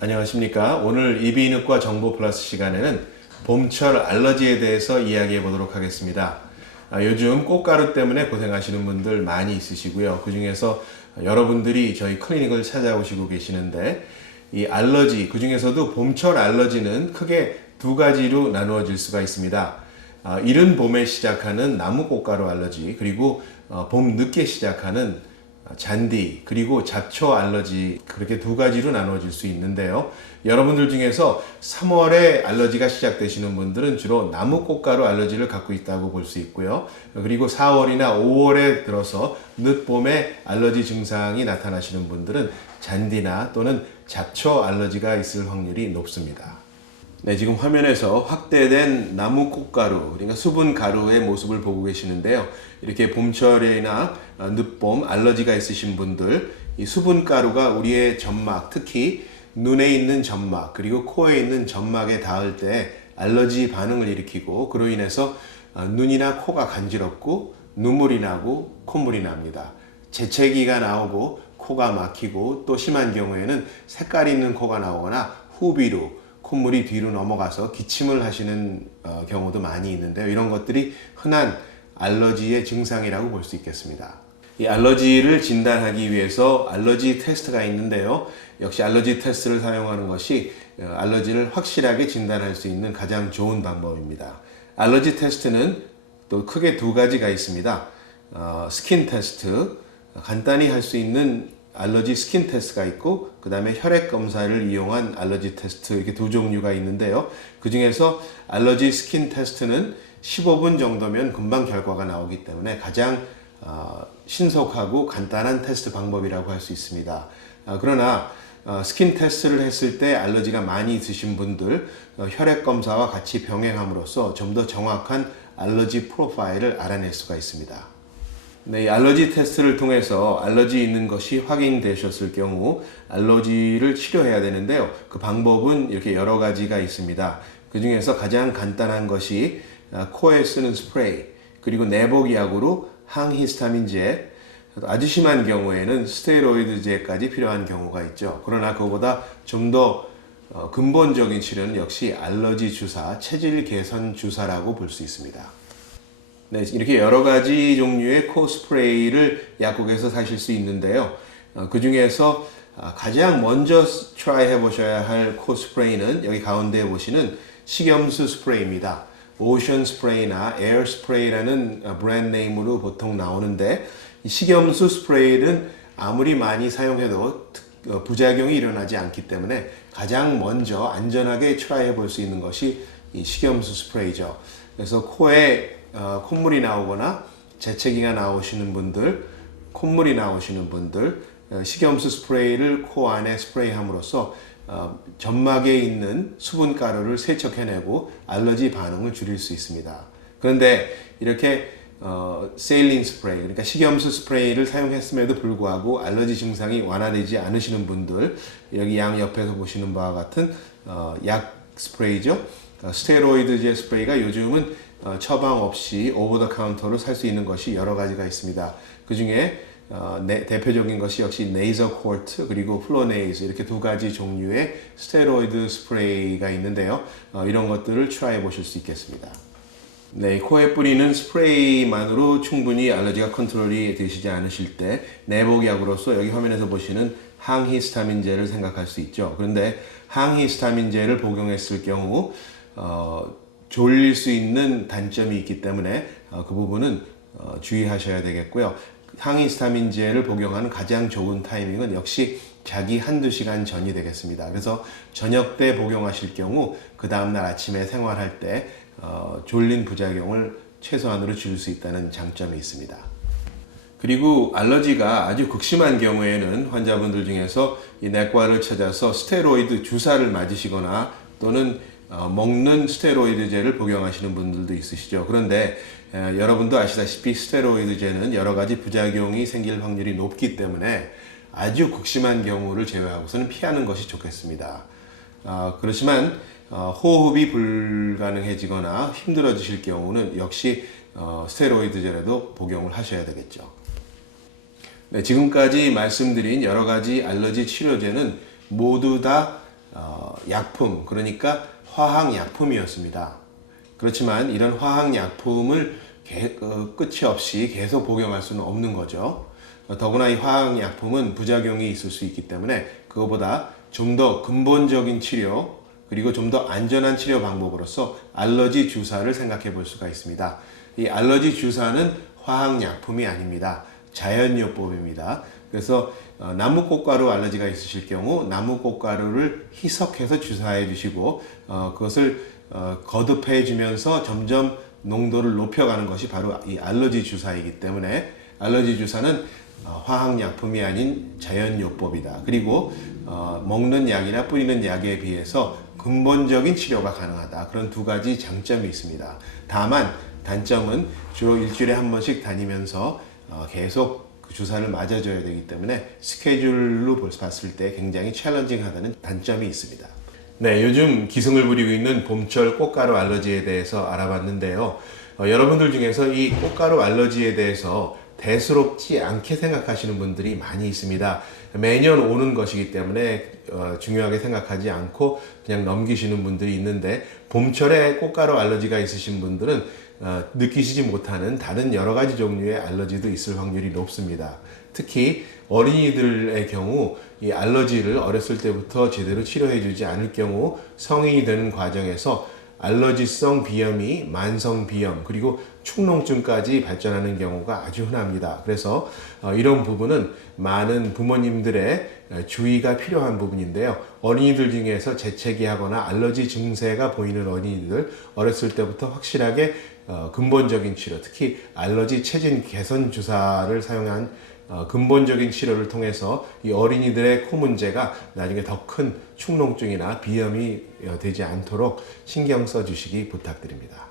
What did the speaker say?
안녕하십니까. 오늘 이비인후과 정보 플러스 시간에는 봄철 알러지에 대해서 이야기해 보도록 하겠습니다. 요즘 꽃가루 때문에 고생하시는 분들 많이 있으시고요. 그 중에서 여러분들이 저희 클리닉을 찾아오시고 계시는데 이 알러지, 그 중에서도 봄철 알러지는 크게 두 가지로 나누어질 수가 있습니다. 이른 봄에 시작하는 나무 꽃가루 알러지, 그리고 봄 늦게 시작하는 잔디, 그리고 잡초 알러지, 그렇게 두 가지로 나눠질 수 있는데요. 여러분들 중에서 3월에 알러지가 시작되시는 분들은 주로 나무 꽃가루 알러지를 갖고 있다고 볼 수 있고요. 그리고 4월이나 5월에 들어서 늦봄에 알러지 증상이 나타나시는 분들은 잔디나 또는 잡초 알러지가 있을 확률이 높습니다. 네, 지금 화면에서 확대된 나무 꽃가루, 그러니까 수분 가루의 모습을 보고 계시는데요. 이렇게 봄철이나 늦봄 알러지가 있으신 분들, 이 수분 가루가 우리의 점막, 특히 눈에 있는 점막, 그리고 코에 있는 점막에 닿을 때 알러지 반응을 일으키고, 그로 인해서 눈이나 코가 간지럽고 눈물이 나고 콧물이 납니다. 재채기가 나오고 코가 막히고, 또 심한 경우에는 색깔 있는 코가 나오거나 후비로 콧물이 뒤로 넘어가서 기침을 하시는 경우도 많이 있는데요. 이런 것들이 흔한 알러지의 증상이라고 볼 수 있겠습니다. 이 알러지를 진단하기 위해서 알러지 테스트가 있는데요. 역시 알러지 테스트를 사용하는 것이 알러지를 확실하게 진단할 수 있는 가장 좋은 방법입니다. 알러지 테스트는 또 크게 두 가지가 있습니다. 스킨 테스트, 간단히 할 수 있는 알러지 스킨 테스트가 있고, 그 다음에 혈액 검사를 이용한 알러지 테스트, 이렇게 두 종류가 있는데요. 그 중에서 알러지 스킨 테스트는 15분 정도면 금방 결과가 나오기 때문에 가장 신속하고 간단한 테스트 방법이라고 할 수 있습니다. 그러나 스킨 테스트를 했을 때 알러지가 많이 있으신 분들, 혈액 검사와 같이 병행함으로써 좀 더 정확한 알러지 프로파일을 알아낼 수가 있습니다. 네, 이 알러지 테스트를 통해서 알러지 있는 것이 확인되셨을 경우 알러지를 치료해야 되는데요. 그 방법은 이렇게 여러 가지가 있습니다. 그 중에서 가장 간단한 것이 코에 쓰는 스프레이, 그리고 내복약으로 항히스타민제, 아주 심한 경우에는 스테로이드제까지 필요한 경우가 있죠. 그러나 그보다 좀 더 근본적인 치료는 역시 알러지 주사, 체질 개선 주사라고 볼 수 있습니다. 네, 이렇게 여러 가지 종류의 코 스프레이를 약국에서 사실 수 있는데요. 그 중에서 가장 먼저 트라이 해보셔야 할 코 스프레이는 여기 가운데 보시는 식염수 스프레이입니다. 오션 스프레이나 에어 스프레이라는 브랜드 네임으로 보통 나오는데, 이 식염수 스프레이는 아무리 많이 사용해도 부작용이 일어나지 않기 때문에 가장 먼저 안전하게 트라이 해볼 수 있는 것이 이 식염수 스프레이죠. 그래서 코에 콧물이 나오거나 재채기가 나오시는 분들, 콧물이 나오시는 분들, 식염수 스프레이를 코 안에 스프레이함으로써 점막에 있는 수분가루를 세척해내고 알러지 반응을 줄일 수 있습니다. 그런데 이렇게 세일린 스프레이, 그러니까 식염수 스프레이를 사용했음에도 불구하고 알러지 증상이 완화되지 않으시는 분들, 여기 양 옆에서 보시는 바와 같은 약 스프레이죠. 스테로이드제 스프레이가 요즘은 처방 없이 오버 더 카운터로 살 수 있는 것이 여러 가지가 있습니다. 그 중에 대표적인 것이 역시 네이저 콜트, 그리고 플로네이즈, 이렇게 두 가지 종류의 스테로이드 스프레이가 있는데요. 이런 것들을 트라이 보실 수 있겠습니다. 네, 코에 뿌리는 스프레이만으로 충분히 알러지가 컨트롤이 되시지 않으실 때 내복약으로서 여기 화면에서 보시는 항히스타민제를 생각할 수 있죠. 그런데 항히스타민제를 복용했을 경우 졸릴 수 있는 단점이 있기 때문에 그 부분은 주의하셔야 되겠고요. 항히스타민제를 복용하는 가장 좋은 타이밍은 역시 자기 한두 시간 전이 되겠습니다. 그래서 저녁 때 복용하실 경우 그 다음날 아침에 생활할 때 졸린 부작용을 최소한으로 줄일 수 있다는 장점이 있습니다. 그리고 알러지가 아주 극심한 경우에는 환자분들 중에서 이 내과를 찾아서 스테로이드 주사를 맞으시거나 또는 먹는 스테로이드제를 복용하시는 분들도 있으시죠. 그런데 여러분도 아시다시피 스테로이드제는 여러 가지 부작용이 생길 확률이 높기 때문에 아주 극심한 경우를 제외하고서는 피하는 것이 좋겠습니다. 그렇지만 호흡이 불가능해지거나 힘들어지실 경우는 역시 스테로이드제라도 복용을 하셔야 되겠죠. 네, 지금까지 말씀드린 여러 가지 알러지 치료제는 모두 다 약품, 그러니까 화학약품이었습니다. 그렇지만 이런 화학약품을 끝이 없이 계속 복용할 수는 없는 거죠. 더구나 이 화학약품은 부작용이 있을 수 있기 때문에 그거보다 좀 더 근본적인 치료, 그리고 좀 더 안전한 치료 방법으로서 알러지 주사를 생각해 볼 수가 있습니다. 이 알러지 주사는 화학약품이 아닙니다. 자연요법입니다. 그래서 나무꽃가루 알러지가 있으실 경우 나무꽃가루를 희석해서 주사해 주시고 그것을 거듭해 주면서 점점 농도를 높여가는 것이 바로 이 알러지 주사이기 때문에 알러지 주사는 화학약품이 아닌 자연요법이다. 그리고 먹는 약이나 뿌리는 약에 비해서 근본적인 치료가 가능하다. 그런 두 가지 장점이 있습니다. 다만 단점은 주로 일주일에 한 번씩 다니면서 계속 그 주사를 맞아줘야 되기 때문에 스케줄로 봤을 때 굉장히 챌린징하다는 단점이 있습니다. 네, 요즘 기승을 부리고 있는 봄철 꽃가루 알러지에 대해서 알아봤는데요. 여러분들 중에서 이 꽃가루 알러지에 대해서 대수롭지 않게 생각하시는 분들이 많이 있습니다. 매년 오는 것이기 때문에 중요하게 생각하지 않고 그냥 넘기시는 분들이 있는데, 봄철에 꽃가루 알러지가 있으신 분들은 느끼시지 못하는 다른 여러 가지 종류의 알러지도 있을 확률이 높습니다. 특히 어린이들의 경우 이 알러지를 어렸을 때부터 제대로 치료해 주지 않을 경우 성인이 되는 과정에서 알러지성 비염이 만성 비염 그리고 축농증까지 발전하는 경우가 아주 흔합니다. 그래서 이런 부분은 많은 부모님들의 주의가 필요한 부분인데요. 어린이들 중에서 재채기하거나 알러지 증세가 보이는 어린이들, 어렸을 때부터 확실하게 근본적인 치료, 특히 알러지 체진 개선 주사를 사용한 근본적인 치료를 통해서 이 어린이들의 코 문제가 나중에 더 큰 축농증이나 비염이 되지 않도록 신경 써 주시기 부탁드립니다.